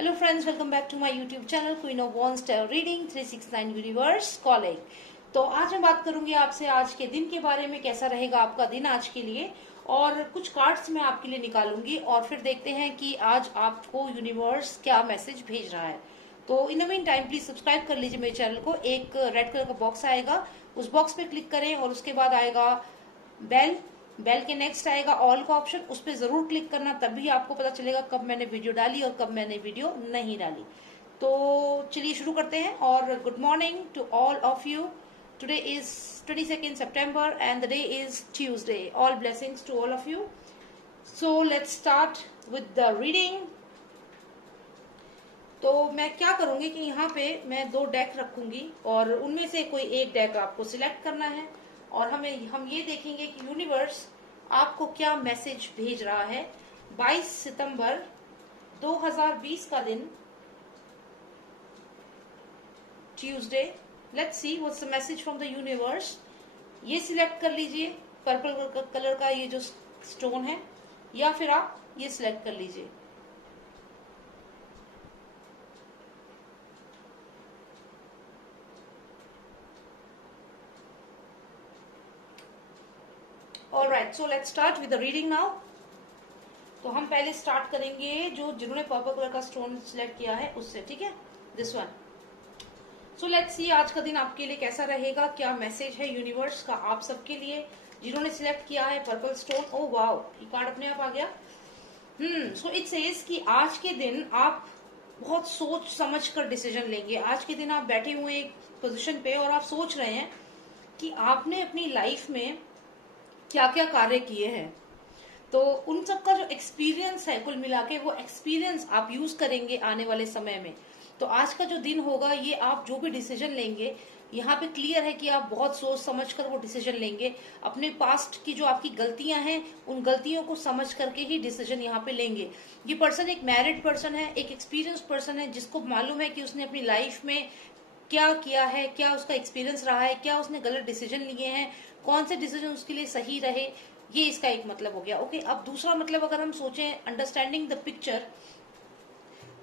Hello friends, welcome back to my YouTube channel queen of wands tarot reading 369 universe calling. तो आज मैं बात करूंगी आपसे आज के दिन के बारे में, कैसा रहेगा आपका दिन आज के लिए। और कुछ कार्ड्स मैं आपके लिए निकालूंगी और फिर देखते हैं कि आज आपको यूनिवर्स क्या मैसेज भेज रहा है। तो in the mean time please subscribe कर लीजिए मेरे चैनल को। एक रेड कलर का बॉक्स आएगा, उस बॉक्स पे क्लिक करें और उसके बाद आएगा बेल। बेल के नेक्स्ट आएगा ऑल का ऑप्शन, उस पर जरूर क्लिक करना, तभी आपको पता चलेगा कब मैंने वीडियो डाली और कब मैंने वीडियो नहीं डाली। तो चलिए शुरू करते हैं। और good morning to all of you. Today is 22nd September and the day is Tuesday. All blessings to all of you. So let's start with the reading. तो मैं क्या करूंगी कि यहाँ पे मैं दो डेक रखूंगी और उनमें से कोई एक डेक आपको सिलेक्ट करना है और हम ये देखेंगे कि यूनिवर्स आपको क्या मैसेज भेज रहा है 22 सितंबर 2020 का दिन, Tuesday. Let's see what's the message from the universe. ये सिलेक्ट कर लीजिए, पर्पल कलर का ये जो स्टोन है, या फिर आप ये सिलेक्ट कर लीजिए। Alright, so let's start with the reading now. तो हम पहले स्टार्ट करेंगे जिन्होंने पर्पल कलर का स्टोन सिलेक्ट किया है उससे, ठीक है, this one. So let's see आज का दिन आपके लिए कैसा रहेगा, क्या मैसेज है यूनिवर्स का आप सबके लिए जिन्होंने सिलेक्ट किया है पर्पल स्टोन। ओ वाओ, ये कार्ड अपने आप आ गया। सो इट सेज कि आज के दिन आप बहुत सोच समझ कर डिसीजन लेंगे। आज के दिन आप बैठे हुए एक पोजीशन पे और आप सोच रहे हैं कि आपने अपनी लाइफ में क्या क्या कार्य किए हैं। तो उन सब का जो एक्सपीरियंस है, कुल मिला के वो एक्सपीरियंस आप यूज करेंगे आने वाले समय में। तो आज का जो दिन होगा, ये आप जो भी डिसीजन लेंगे, यहाँ पे क्लियर है कि आप बहुत सोच समझ कर वो डिसीजन लेंगे। अपने पास्ट की जो आपकी गलतियां हैं, उन गलतियों को समझ करके ही डिसीजन यहाँ पे लेंगे। ये पर्सन एक मैरिड पर्सन है, एक एक्सपीरियंस पर्सन है, जिसको मालूम है कि उसने अपनी लाइफ में क्या किया है, क्या उसका एक्सपीरियंस रहा है, क्या उसने गलत डिसीजन लिए हैं, कौन से डिसीजन उसके लिए सही रहे। ये इसका एक मतलब हो गया। ओके, अब दूसरा मतलब अगर हम सोचें अंडरस्टैंडिंग द पिक्चर,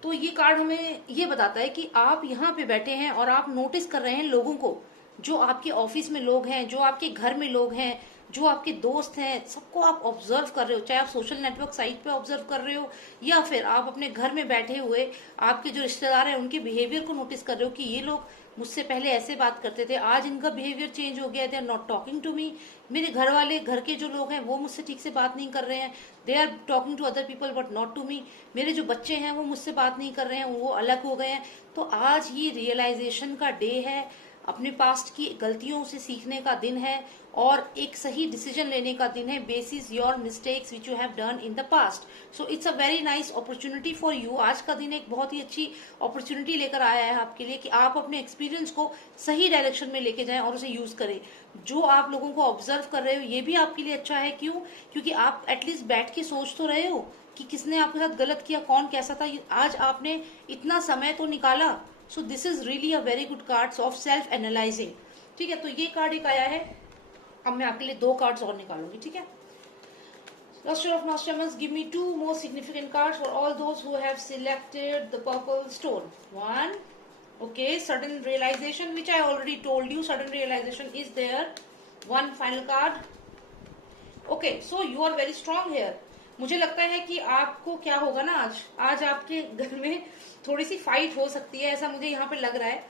तो ये कार्ड हमें ये बताता है कि आप यहाँ पे बैठे हैं और आप नोटिस कर रहे हैं लोगों को, जो आपके ऑफिस में लोग हैं, जो आपके घर में लोग हैं, जो आपके दोस्त हैं, सबको आप ऑब्जर्व कर रहे हो। चाहे आप सोशल नेटवर्क साइट पे ऑब्जर्व कर रहे हो या फिर आप अपने घर में बैठे हुए आपके जो रिश्तेदार हैं उनके बिहेवियर को नोटिस कर रहे हो कि ये लोग मुझसे पहले ऐसे बात करते थे, आज इनका बिहेवियर चेंज हो गया है, they are not talking to me. मेरे घर वाले, घर के जो लोग हैं वो मुझसे ठीक से बात नहीं कर रहे हैं, they are talking to other people but not to me. मेरे जो बच्चे हैं वो मुझसे बात नहीं कर रहे हैं, वो अलग हो गए हैं। तो आज ये रियलाइजेशन का डे है, अपने पास्ट की गलतियों से सीखने का दिन है और एक सही डिसीजन लेने का दिन है basis your mistakes which you have done in the past. So it's a very nice opportunity for you. आज का दिन एक बहुत ही अच्छी अपॉर्चुनिटी लेकर आया है आपके लिए कि आप अपने एक्सपीरियंस को सही डायरेक्शन में लेके जाएं और उसे यूज करें। जो आप लोगों को ऑब्जर्व कर रहे हो ये भी आपके लिए अच्छा है। क्यों? क्योंकि आप एटलीस्ट बैठ के सोच तो रहे हो कि किसने आपके साथ गलत किया, कौन कैसा था। आज आपने इतना समय तो निकाला। So this is really a very good cards of self analysing. ठीक है, तो ये कार्ड एक आया है। अब मैं आपके लिए दो कार्ड्स और निकालूंगी, ठीक है। Master of Nostradamus, give me two more significant cards for all those who have selected the purple stone. One, okay, sudden realization, which I already told you, sudden realization is there. One final card. Okay, so you are very strong here. मुझे लगता है कि आपको क्या होगा ना, आज आपके घर में थोड़ी सी फाइट हो सकती है, ऐसा मुझे यहाँ पे लग रहा है।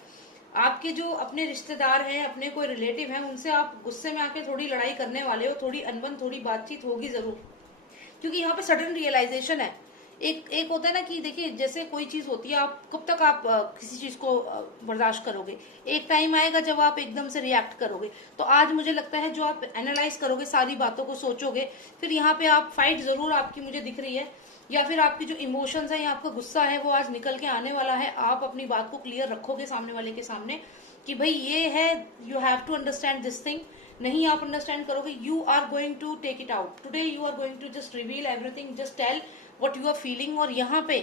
आपके जो अपने रिश्तेदार हैं, अपने कोई रिलेटिव हैं, उनसे आप गुस्से में आके थोड़ी लड़ाई करने वाले हो, थोड़ी अनबन, थोड़ी बातचीत होगी जरूर, क्योंकि यहाँ पे सडन रियलाइजेशन है। एक होता है ना कि देखिए, जैसे कोई चीज होती है, आप कब तक आप किसी चीज को बर्दाश्त करोगे। एक टाइम आएगा जब आप एकदम से रिएक्ट करोगे। तो आज मुझे लगता है जो आप एनालाइज करोगे, सारी बातों को सोचोगे, फिर यहाँ पे आप फाइट जरूर आपकी मुझे दिख रही है, या फिर आपकी जो इमोशंस है या आपका गुस्सा है वो आज निकल के आने वाला है। आप अपनी बात को क्लियर रखोगे सामने वाले के सामने कि भाई ये है, you have to understand this thing. नहीं आप अंडरस्टैंड करोगे, you are going to take it out today, you are going to just reveal everything, just tell what you are feeling. और यहाँ पे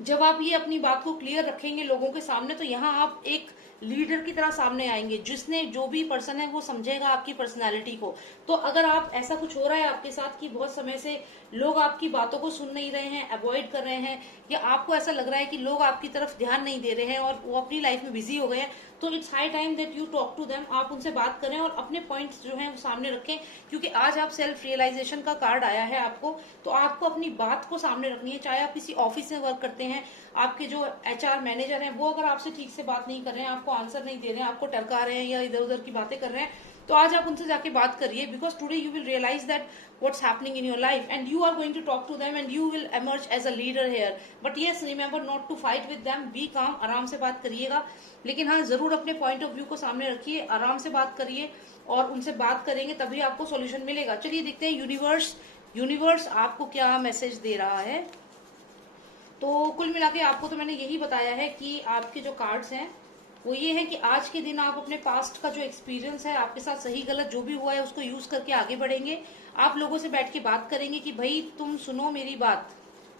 जब आप ये अपनी बात को क्लियर रखेंगे लोगों के सामने, तो यहाँ आप एक लीडर की तरह सामने आएंगे, जिसने जो भी पर्सन है वो समझेगा आपकी पर्सनालिटी को। तो अगर आप ऐसा कुछ हो रहा है आपके साथ कि बहुत समय से लोग आपकी बातों को सुन नहीं रहे हैं, अवॉइड कर रहे हैं, या आपको ऐसा लग रहा है कि लोग आपकी तरफ ध्यान नहीं दे रहे हैं और वो अपनी लाइफ में बिजी हो गए हैं, तो it's high time that you talk to them. आप उनसे बात करें और अपने पॉइंट्स जो हैं वो सामने रखें, क्योंकि आज आप सेल्फ रियलाइजेशन का कार्ड आया है आपको, तो आपको अपनी बात को सामने रखनी है। चाहे आप किसी ऑफिस में वर्क करते हैं, आपके जो HR मैनेजर हैं वो अगर आपसे ठीक से बात नहीं कर रहे हैं, आपको आंसर नहीं दे रहे हैं, आपको टरका रहे हैं या इधर उधर की बातें कर रहे हैं, तो आज आप उनसे जाके बात करिए, because today you will realize that what's happening in your life and you are going to talk to them and you will emerge as a leader here. But yes, remember not to fight with them, be calm, आराम से बात करिएगा, लेकिन हाँ जरूर अपने point of view को सामने रखिए, आराम से बात करिए, और उनसे बात करेंगे तभी आपको सॉल्यूशन मिलेगा। चलिए देखते हैं यूनिवर्स आपको क्या मैसेज दे रहा है। तो कुल मिला के आपको तो मैंने यही बताया है कि आपके जो कार्ड्स हैं वो ये है कि आज के दिन आप अपने पास्ट का जो एक्सपीरियंस है आपके साथ, सही गलत जो भी हुआ है, उसको यूज करके आगे बढ़ेंगे। आप लोगों से बैठ के बात करेंगे कि भाई तुम सुनो मेरी बात,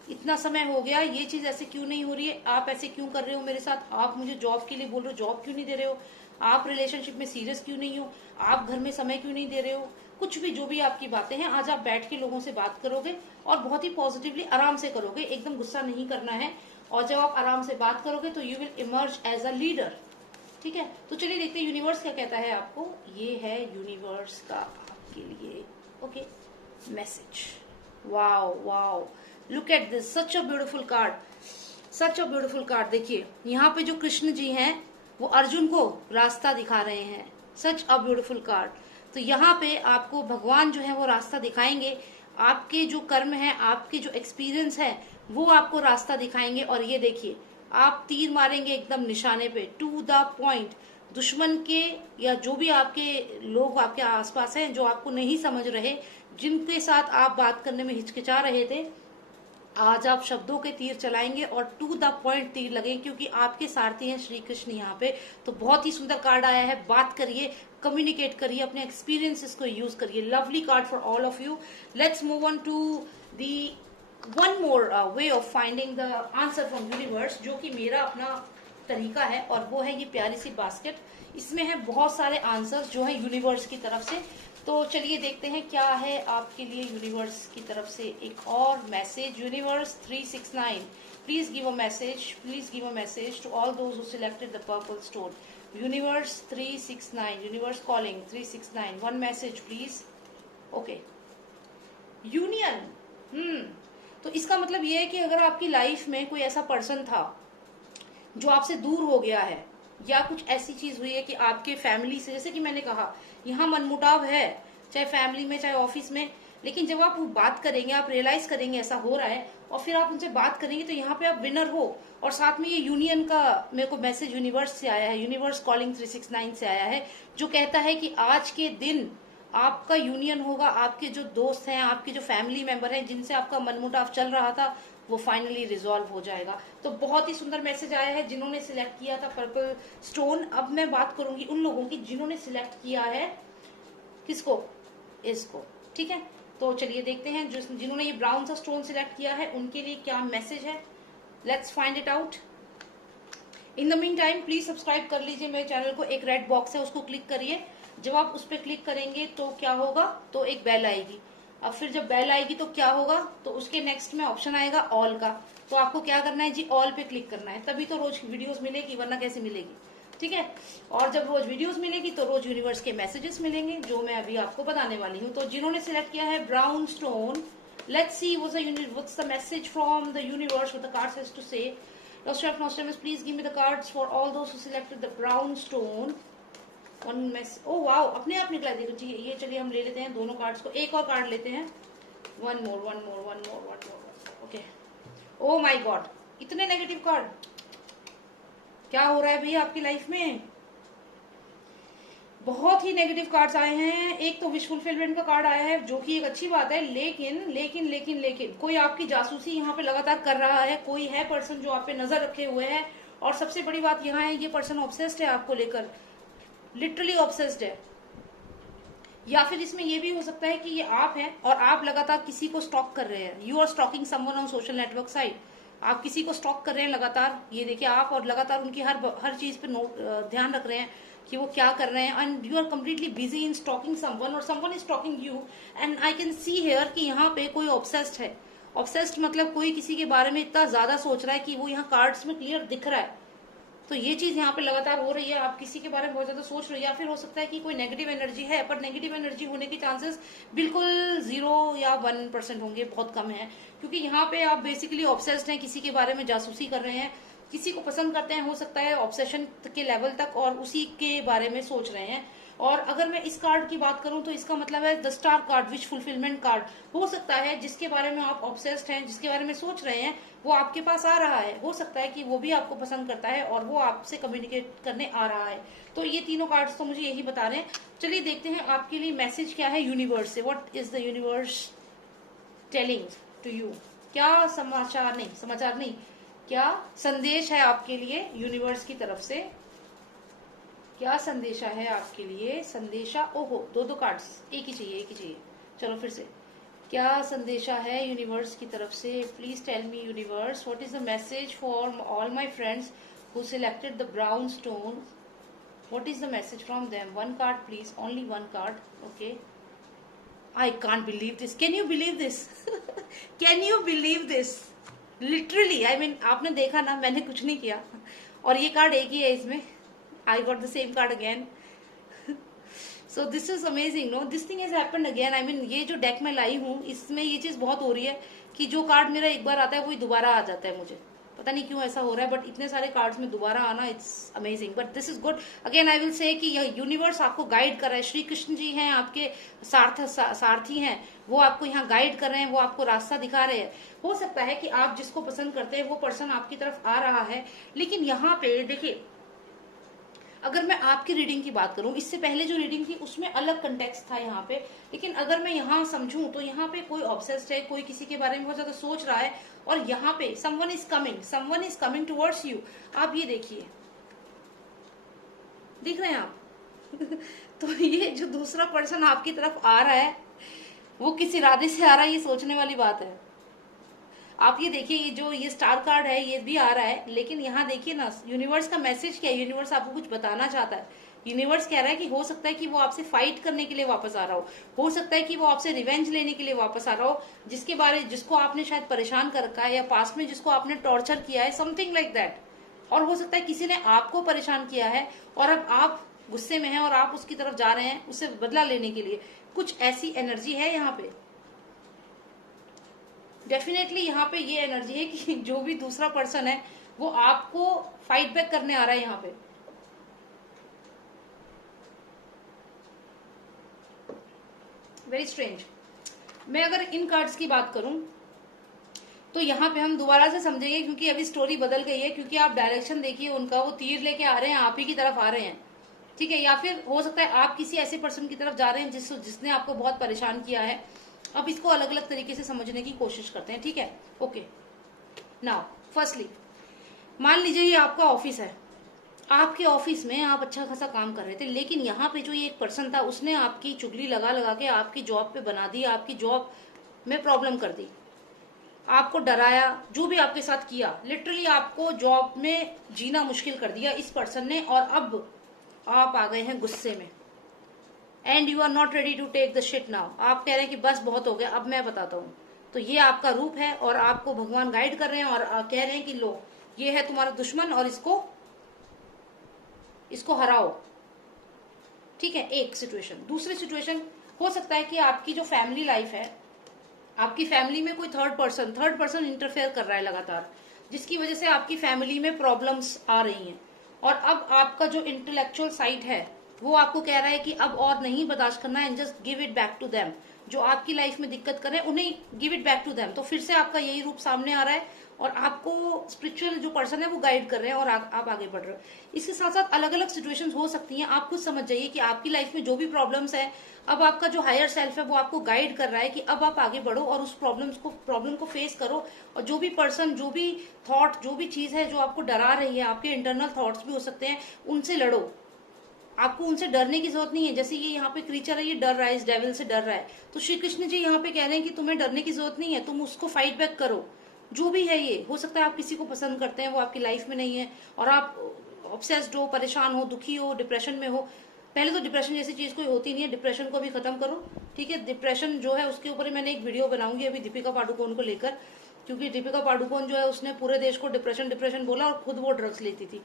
इतना समय हो गया, ये चीज ऐसे क्यों नहीं हो रही है, आप ऐसे क्यों कर रहे हो मेरे साथ, आप मुझे जॉब के लिए बोल रहे हो, जॉब क्यों नहीं दे रहे हो, आप रिलेशनशिप में सीरियस क्यों नहीं हो, आप घर में समय क्यों नहीं दे रहे हो, कुछ भी जो भी आपकी बातें हैं, आज आप बैठ के लोगों से बात करोगे और बहुत ही पॉजिटिवली आराम से करोगे, एकदम गुस्सा नहीं करना है। और जब आप आराम से बात करोगे तो you will emerge as a leader. ठीक है, तो चलिए देखते हैं यूनिवर्स क्या कहता है आपको। ये है यूनिवर्स का आपके लिए okay message. Wow wow, look at this, such a beautiful card, such a beautiful card. देखिए यहाँ पे जो कृष्ण जी हैं वो अर्जुन को रास्ता दिखा रहे हैं, सच अ ब्यूटीफुल कार्ड। तो यहाँ पे आपको भगवान जो है वो रास्ता दिखाएंगे, आपके जो कर्म है, आपके जो एक्सपीरियंस है वो आपको रास्ता दिखाएंगे। और ये देखिए आप तीर मारेंगे एकदम निशाने पे, टू द पॉइंट। दुश्मन के या जो भी आपके लोग आपके आसपास हैं जो आपको नहीं समझ रहे, जिनके साथ आप बात करने में हिचकिचा रहे थे, आज आप शब्दों के तीर चलाएंगे और टू द पॉइंट तीर लगे, क्योंकि आपके सारथी हैं श्री कृष्ण यहाँ पे। तो बहुत ही सुंदर कार्ड आया है, बात करिए, कम्युनिकेट करिए, अपने एक्सपीरियंसेस को यूज करिए। Lovely card for all of you. Let's move on to the one more way of finding the answer from universe, जो कि मेरा अपना तरीका है, और वो है ये प्यारी सी बास्केट। इसमें है बहुत सारे आंसर्स जो है यूनिवर्स की तरफ से। तो चलिए देखते हैं क्या है आपके लिए यूनिवर्स की तरफ से एक और message. Universe 369, please give a message, please give a message to all those who selected the purple stone. Universe 369, universe calling 369, one message please. Okay, union. तो इसका मतलब ये है कि अगर आपकी लाइफ में कोई ऐसा पर्सन था जो आपसे दूर हो गया है, या कुछ ऐसी चीज हुई है कि आपके फैमिली से, जैसे कि मैंने कहा यहाँ मनमुटाव है, चाहे फैमिली में चाहे ऑफिस में, लेकिन जब आप बात करेंगे आप रियलाइज करेंगे ऐसा हो रहा है, और फिर आप उनसे बात करेंगे तो यहाँ पे आप विनर हो। और साथ में ये यूनियन का मेरे को मैसेज यूनिवर्स से आया है, यूनिवर्स कॉलिंग 369 से आया है, जो कहता है कि आज के दिन आपका यूनियन होगा। आपके जो दोस्त हैं, आपके जो फैमिली मेंबर हैं, जिनसे आपका मनमुटाव चल रहा था, वो फाइनली रिजॉल्व हो जाएगा। तो बहुत ही सुंदर मैसेज आया है जिन्होंने सिलेक्ट किया था पर्पल स्टोन। अब मैं बात करूंगी उन लोगों की जिन्होंने सिलेक्ट किया है किसको, इसको। ठीक है, तो चलिए देखते हैं जिन्होंने ये ब्राउन सा स्टोन सिलेक्ट किया है उनके लिए क्या मैसेज है। Let's find it out. In the mean time please subscribe कर लीजिए मेरे चैनल को। एक रेड बॉक्स है उसको क्लिक करिए, जब आप उस पर क्लिक करेंगे तो क्या होगा, तो एक बेल आएगी। अब फिर जब बेल आएगी तो क्या होगा, तो उसके नेक्स्ट में ऑप्शन आएगा ऑल का। तो आपको क्या करना है जी, ऑल पे क्लिक करना है, तभी तो रोज वीडियोस मिलेगी, वरना कैसे मिलेगी। ठीक है, और जब रोज वीडियोस मिलेगी तो रोज यूनिवर्स के मैसेजेस मिलेंगे, जो मैं अभी आपको बताने वाली हूँ। तो जिन्होंने सिलेक्ट किया है brown stone, let's see what's the message from the universe, what the cards has to say. Nostradamus, please give me the cards for all those who selected the brown stone. One message, oh wow, अपने आप निकला। देखो जी, ये चलिए हम ले लेते हैं दोनों कार्ड्स को, एक और कार्ड लेते हैं। One more. Okay, oh my God, इतने नेगेटिव कार्ड, क्या हो रहा है भैया आपकी लाइफ में। बहुत ही नेगेटिव कार्ड्स आए हैं। एक तो विश फुलफिलमेंट का कार्ड आया है, जो कि एक अच्छी बात है, लेकिन कोई आपकी जासूसी यहाँ पे लगातार कर रहा है। कोई है पर्सन जो आप पे नजर रखे हुए है, और सबसे बड़ी बात यहाँ है ये पर्सन ऑब्सेस्ड है आपको लेकर, लिटरली ऑब्सेस्ड है। या फिर इसमें ये भी हो सकता है कि ये आप हैं और आप लगातार किसी को स्टॉक कर रहे हैं, you are stalking someone on social network site. आप किसी को स्टॉक कर रहे हैं लगातार, ये देखिए आप, और लगातार उनकी हर चीज पे नोट ध्यान रख रहे हैं कि वो क्या कर रहे हैं, and you are completely busy in stalking someone और someone is stalking you. And I can see here कि यहाँ पे कोई ऑब्सेस्ड है। ऑब्सेस्ड मतलब कोई किसी के बारे में इतना ज्यादा सोच रहा है कि वो यहाँ कार्ड्स में क्लियर दिख रहा है। तो ये चीज यहाँ पे लगातार हो रही है, आप किसी के बारे में बहुत ज्यादा सोच रहे हो, या फिर हो सकता है कि कोई नेगेटिव एनर्जी है, पर नेगेटिव एनर्जी होने के चांसेस बिल्कुल 0 या 1% होंगे, बहुत कम है, क्योंकि यहाँ पे आप बेसिकली ऑब्सेस्ड हैं, किसी के बारे में जासूसी कर रहे हैं, किसी को पसंद करते हैं, हो सकता है ऑब्सेशन के लेवल तक, और उसी के बारे में सोच रहे हैं। और अगर मैं इस कार्ड की बात करूं तो इसका मतलब है the star card, wish fulfilment card. हो सकता है जिसके बारे में आप ऑब्सेस्ड हैं, जिसके बारे में सोच रहे हैं, वो आपके पास आ रहा है। हो सकता है कि वो भी आपको पसंद करता है और वो आपसे कम्युनिकेट करने आ रहा है। तो ये तीनों कार्ड्स तो मुझे यही बता रहे हैं। चलिए देखते हैं आपके लिए मैसेज क्या है यूनिवर्स से। What is the universe telling to you? क्या समाचार नहीं, क्या संदेश है आपके लिए यूनिवर्स की तरफ से? क्या संदेशा है आपके लिए? संदेशा, ओहो, दो कार्ड्स, एक ही चाहिए। चलो फिर से, क्या संदेशा है यूनिवर्स की तरफ से? Please tell me universe, what is the message for all my friends who selected the brown stone? What is the message from them? One card please, only one card. Okay, I can't believe this. Can you believe this? Can you believe this? Literally, I mean, आपने देखा ना, मैंने कुछ नहीं किया, और ये card एक ही है इसमें। I got the same card again. So this is amazing, no? This thing has happened again. I mean, ये जो डेक में लाई हूँ, इसमें ये चीज बहुत हो रही है कि जो कार्ड मेरा एक बार आता है, वही दोबारा आ जाता है। मुझे पता नहीं क्यों ऐसा हो रहा है, बट इतने सारे कार्ड्स में दोबारा आना, it's amazing. But this is good. Again I will say कि यह यूनिवर्स आपको गाइड कर रहा है। श्री कृष्ण जी हैं आपके सारथी हैं, वो आपको यहाँ गाइड कर रहे हैं, वो आपको रास्ता दिखा रहे हैं। हो सकता है कि आप जिसको पसंद करते हैं वो पर्सन आपकी तरफ आ रहा है, लेकिन यहाँ पे देखिए, अगर मैं आपकी रीडिंग की बात करूं, इससे पहले जो रीडिंग थी उसमें अलग कंटेक्स्ट था यहाँ पे, लेकिन अगर मैं यहाँ समझूं तो यहाँ पे कोई ऑब्सेस्ड है, कोई किसी के बारे में बहुत ज्यादा सोच रहा है, और यहाँ पे someone is coming towards you. आप ये देखिए, दिख रहे हैं आप? तो ये जो दूसरा पर्सन आपकी तरफ आ रहा है, वो किस इरादे से आ रहा है, ये सोचने वाली बात है। आप ये देखिए, ये जो ये स्टार कार्ड है, ये भी आ रहा है, लेकिन यहाँ देखिए ना, यूनिवर्स का मैसेज क्या है? यूनिवर्स आपको कुछ बताना चाहता है। यूनिवर्स कह रहा है कि हो सकता है कि वो आपसे फाइट करने के लिए वापस आ रहा हो सकता है कि वो आपसे रिवेंज लेने के लिए वापस आ रहा हो, जिसको आपने शायद परेशान कर रखा है, या पास्ट में जिसको आपने टॉर्चर किया है, समथिंग लाइक दैट। और हो सकता है किसी ने आपको परेशान किया है, और अब आप गुस्से में हैं और आप उसकी तरफ जा रहे हैं उससे बदला लेने के लिए। कुछ ऐसी एनर्जी है यहाँ पे। डेफिनेटली यहाँ पे ये एनर्जी है कि जो भी दूसरा पर्सन है वो आपको फाइट बैक करने आ रहा है यहाँ पे। Very strange. मैं अगर इन कार्ड्स की बात करूं तो यहाँ पे हम दोबारा से समझेंगे, क्योंकि अभी स्टोरी बदल गई है, क्योंकि आप डायरेक्शन देखिए उनका, वो तीर लेके आ रहे हैं, आप ही की तरफ आ रहे हैं, ठीक है? या फिर हो सकता है आप किसी ऐसे पर्सन की तरफ जा रहे हैं जिसने आपको बहुत परेशान किया है। अब इसको अलग अलग तरीके से समझने की कोशिश करते हैं, ठीक है? ओके, नाउ फर्स्टली, मान लीजिए ये आपका ऑफिस है, आपके ऑफिस में आप अच्छा खासा काम कर रहे थे, लेकिन यहाँ पे जो ये एक पर्सन था, उसने आपकी चुगली लगा लगा के आपकी जॉब पे बना दी, आपकी जॉब में प्रॉब्लम कर दी, आपको डराया, जो भी आपके साथ किया, लिटरली आपको जॉब में जीना मुश्किल कर दिया इस पर्सन ने, और अब आप आ गए हैं गुस्से में, and you are not ready to take the shit now. आप कह रहे हैं कि बस बहुत हो गया, अब मैं बताता हूँ। तो ये आपका रूप है, और आपको भगवान गाइड कर रहे हैं, और कह रहे हैं कि लो, ये है तुम्हारा दुश्मन, और इसको हराओ, ठीक है? एक सिचुएशन। दूसरी सिचुएशन, हो सकता है कि आपकी जो फैमिली लाइफ है, आपकी फैमिली में कोई थर्ड पर्सन इंटरफेयर कर रहा है लगातार, जिसकी वजह से आपकी फैमिली में प्रॉब्लम्स आ रही हैं, और अब आपका जो इंटेलेक्चुअल साइड है वो आपको कह रहा है कि अब और नहीं बर्दाश्त करना है, just give it back to them. जो आपकी लाइफ में दिक्कत कर रहे हैं उन्हें give it back to them. तो फिर से आपका यही रूप सामने आ रहा है, और आपको स्पिरिचुअल जो पर्सन है वो गाइड कर रहे हैं, और आप आगे बढ़ रहे हो। इसके साथ साथ अलग अलग सिचुएशंस हो सकती हैं। आप खुद समझ जाइए कि आपकी लाइफ में जो भी प्रॉब्लम्स है, अब आपका जो हायर सेल्फ है वो आपको गाइड कर रहा है कि अब आप आगे बढ़ो और उस प्रॉब्लम को फेस करो, और जो भी पर्सन, जो भी थॉट, जो भी चीज है जो आपको डरा रही है, आपके इंटरनल थॉट्स भी हो सकते हैं, उनसे लड़ो। आपको उनसे डरने की जरूरत नहीं है। जैसे ये यहाँ पे क्रीचर है, ये डर रहा है, इस डेविल से डर रहा है, तो श्री कृष्ण जी यहाँ पे कह रहे हैं कि तुम्हें डरने की जरूरत नहीं है, तुम उसको फाइट बैक करो, जो भी है ये हो सकता है आप किसी को पसंद करते हैं, वो आपकी लाइफ में नहीं है और आप ऑब्सेस्ड हो, परेशान हो, दुखी हो, डिप्रेशन में हो। पहले तो डिप्रेशन जैसी चीज कोई होती नहीं है, डिप्रेशन को भी खत्म करो, ठीक है। डिप्रेशन जो है उसके ऊपर मैंने एक वीडियो बनाऊंगी अभी दीपिका पादुकोण को लेकर, क्योंकि दीपिका पादुकोण जो है उसने पूरे देश को डिप्रेशन डिप्रेशन बोला और खुद वो ड्रग्स लेती थी,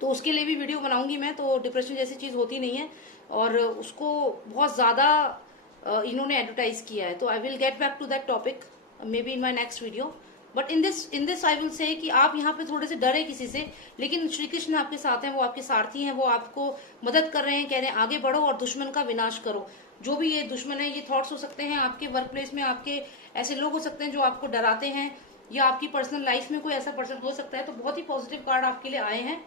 तो उसके लिए भी वीडियो बनाऊंगी मैं। तो डिप्रेशन जैसी चीज होती नहीं है और उसको बहुत ज्यादा इन्होंने एडवर्टाइज किया है। तो I will get back to that topic maybe in my next video. But in this I will say कि आप यहाँ पे थोड़े से डरे किसी से, लेकिन श्री कृष्ण आपके साथ हैं, वो आपके सारथी हैं, वो आपको मदद कर रहे हैं, कह रहे हैं आगे बढ़ो और दुश्मन का विनाश करो। जो भी ये दुश्मन है, ये थॉट्स हो सकते हैं आपके वर्क प्लेस में, आपके ऐसे लोग हो सकते हैं जो आपको डराते हैं, या आपकी पर्सनल लाइफ में कोई ऐसा पर्सन हो सकता है। तो बहुत ही पॉजिटिव कार्ड आपके लिए आए हैं,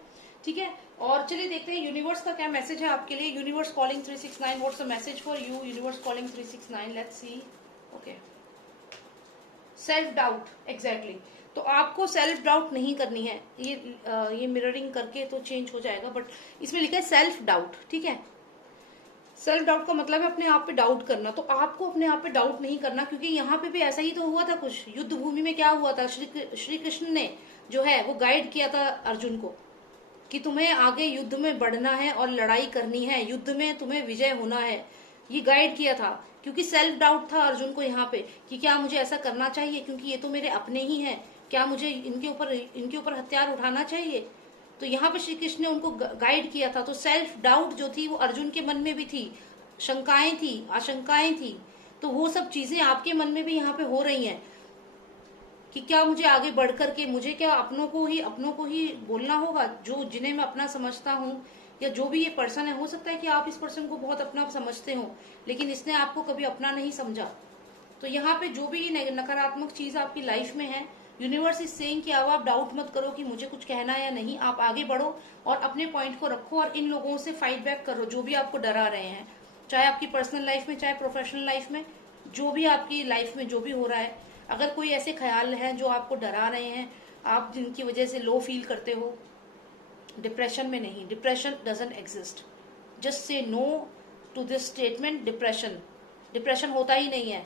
ठीक है। और चलिए देखते हैं यूनिवर्स का क्या मैसेज है आपके लिए। Universe calling 369, what's the message for you universe calling 369, let's see. Okay, self doubt, exactly. तो आपको सेल्फ डाउट नहीं करनी है, ये मिररिंग करके तो चेंज हो जाएगा, बट इसमें लिखा है सेल्फ डाउट, ठीक है। सेल्फ डाउट का मतलब है अपने आप पे डाउट करना। तो आपको अपने आप पे डाउट नहीं करना, क्योंकि यहाँ पे भी ऐसा ही तो हुआ था कुछ। युद्ध भूमि में क्या हुआ था, श्री कृष्ण ने जो है वो गाइड किया था अर्जुन को कि तुम्हें आगे युद्ध में बढ़ना है और लड़ाई करनी है, युद्ध में तुम्हें विजय होना है, ये गाइड किया था। क्योंकि सेल्फ डाउट था अर्जुन को यहाँ पे कि क्या मुझे ऐसा करना चाहिए, क्योंकि ये तो मेरे अपने ही हैं, क्या मुझे इनके ऊपर हथियार उठाना चाहिए। तो यहाँ पे श्री कृष्ण ने उनको गाइड किया था। तो सेल्फ डाउट जो थी वो अर्जुन के मन में भी थी, शंकाएं थी, आशंकाएं थी। तो वो सब चीजें आपके मन में भी यहाँ पे हो रही हैं कि क्या मुझे आगे बढ़ करके, मुझे क्या अपनों को ही बोलना होगा, जो जिन्हें मैं अपना समझता हूँ, या जो भी ये पर्सन है। हो सकता है कि आप इस पर्सन को बहुत अपना समझते हो, लेकिन इसने आपको कभी अपना नहीं समझा। तो यहाँ पे जो भी नकारात्मक चीज आपकी लाइफ में है, यूनिवर्स इज सेइंग कि अब आप डाउट मत करो कि मुझे कुछ कहना है या नहीं, आप आगे बढ़ो और अपने पॉइंट को रखो और इन लोगों से फाइट बैक करो जो भी आपको डरा रहे हैं, चाहे आपकी पर्सनल लाइफ में, चाहे प्रोफेशनल लाइफ में, जो भी आपकी लाइफ में जो भी हो रहा है। अगर कोई ऐसे ख्याल हैं जो आपको डरा रहे हैं, आप जिनकी वजह से लो फील करते हो, डिप्रेशन में नहीं, depression doesn't exist, just say no to this statement. Depression होता ही नहीं है।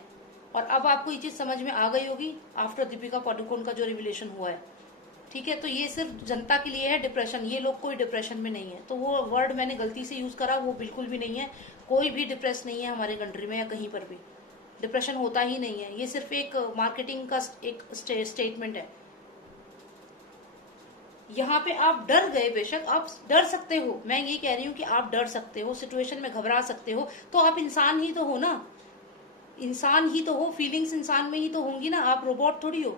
और अब आपको ये चीज समझ में आ गई होगी आफ्टर दीपिका पादुकोण का जो रिविलेशन हुआ है, ठीक है। तो ये सिर्फ जनता के लिए है डिप्रेशन, ये लोग कोई डिप्रेशन में नहीं है। तो वो वर्ड मैंने गलती से यूज करा, वो बिल्कुल भी नहीं है। कोई भी डिप्रेस नहीं है हमारे कंट्री में या कहीं पर भी, डिप्रेशन होता ही नहीं है। ये सिर्फ एक मार्केटिंग का एक स्टेटमेंट है। यहाँ पे आप डर गए, बेशक आप डर सकते हो, मैं ये कह रही हूँ कि आप डर सकते हो, सिचुएशन में घबरा सकते हो, तो आप इंसान ही तो हो ना, इंसान ही तो हो, फीलिंग्स इंसान में ही तो होंगी ना, आप रोबोट थोड़ी हो,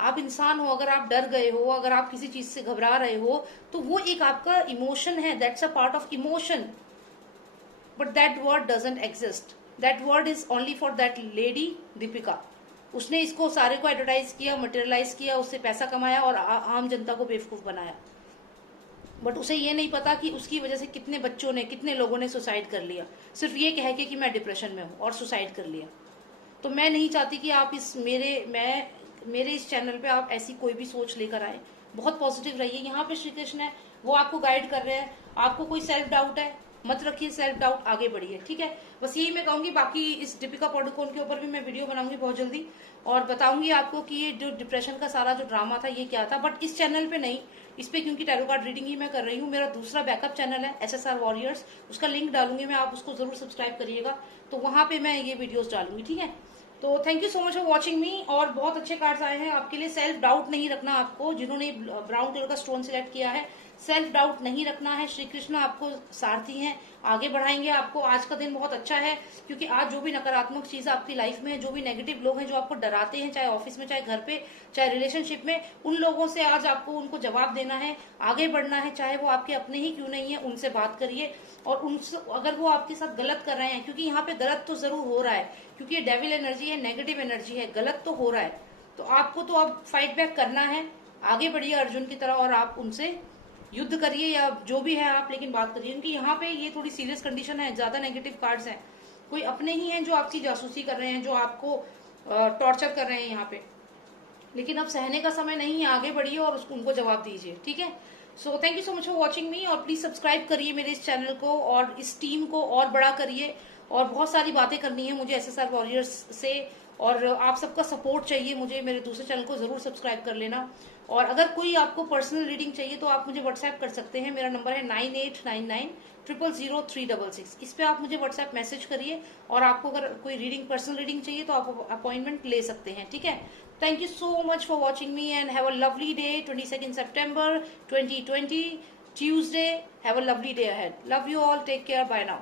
आप इंसान हो। अगर आप डर गए हो, अगर आप किसी चीज से घबरा रहे हो, तो वो एक आपका इमोशन है, that's a part of emotion, but that word doesn't exist. That word is only for that lady Deepika. उसने इसको सारे को एडवर्टाइज किया, मटेरियलाइज किया, उससे पैसा कमाया और आम जनता को बेवकूफ बनाया। बट उसे ये नहीं पता कि उसकी वजह से कितने बच्चों ने, कितने लोगों ने सुसाइड कर लिया, सिर्फ ये कह के कि मैं डिप्रेशन में हूँ, और सुसाइड कर लिया। तो मैं नहीं चाहती कि आप मेरे इस चैनल पे आप ऐसी कोई भी सोच लेकर आए। बहुत पॉजिटिव रहिए। यहाँ पे श्री कृष्ण है, वो आपको गाइड कर रहे हैं। आपको कोई सेल्फ डाउट है, मत रखिए सेल्फ डाउट, आगे बढ़िए, ठीक है। बस यही मैं कहूंगी। बाकी इस दीपिका पादुकोण के ऊपर भी मैं वीडियो बनाऊंगी बहुत जल्दी और बताऊंगी आपको कि ये जो डिप्रेशन का सारा जो ड्रामा था ये क्या था। बट इस चैनल पे नहीं, इस पे क्योंकि टैरो कार्ड रीडिंग ही मैं कर रही हूँ। मेरा दूसरा बैकअप चैनल है SSR वॉरियर्स, उसका लिंक डालूंगी मैं, आप उसको जरूर सब्सक्राइब करिएगा, तो वहां पे मैं ये वीडियोस डालूंगी, ठीक है। तो thank you so much for watching मी। और बहुत अच्छे कार्ड्स आए हैं आपके लिए। सेल्फ डाउट नहीं रखना आपको, जिन्होंने ब्राउन कलर का स्टोन सिलेक्ट किया है, सेल्फ डाउट नहीं रखना है। श्री कृष्ण आपको सारथी हैं, आगे बढ़ाएंगे आपको। आज का दिन बहुत अच्छा है, क्योंकि आज जो भी नकारात्मक चीज आपकी लाइफ में है, जो भी नेगेटिव लोग हैं जो आपको डराते हैं, चाहे ऑफिस में, चाहे घर पे, चाहे रिलेशनशिप में, उन लोगों से आज आपको उनको जवाब देना है, आगे बढ़ना है, चाहे वो आपके अपने ही क्यों नहीं है, उनसे बात करिए। और उनसे अगर वो आपके साथ गलत कर रहे हैं, क्योंकि यहाँ पे गलत तो जरूर हो रहा है, क्योंकि ये डेविल एनर्जी है, नेगेटिव एनर्जी है, गलत तो हो रहा है, तो आपको तो अब फाइट बैक करना है। आगे बढ़िए अर्जुन की तरह और आप उनसे युद्ध करिए या जो भी है आप, लेकिन बात करिए। क्योंकि यहाँ पे ये थोड़ी सीरियस कंडीशन है, ज्यादा नेगेटिव कार्ड्स हैं, कोई अपने ही हैं जो आपकी जासूसी कर रहे हैं, जो आपको टॉर्चर कर रहे हैं यहाँ पे। लेकिन अब सहने का समय नहीं है, आगे बढ़िए और उनको जवाब दीजिए, ठीक है। So thank you so much for watching मी, और प्लीज सब्सक्राइब करिए मेरे इस चैनल को और इस टीम को और बड़ा करिए। और बहुत सारी बातें करनी है मुझे SSR वॉरियर्स से, और आप सबका सपोर्ट चाहिए मुझे, मेरे दूसरे चैनल को जरूर सब्सक्राइब कर लेना। और अगर कोई आपको पर्सनल रीडिंग चाहिए तो आप मुझे व्हाट्सएप कर सकते हैं। मेरा नंबर है 9899000366। इस पे आप मुझे व्हाट्सएप मैसेज करिए, और आपको अगर कोई रीडिंग, पर्सनल रीडिंग चाहिए तो आप अपॉइंटमेंट ले सकते हैं, ठीक है। Thank you so much for watching me and have a lovely day. 22 September 2020 Tuesday. Have a lovely day ahead. Love you all. Take care. Bye now.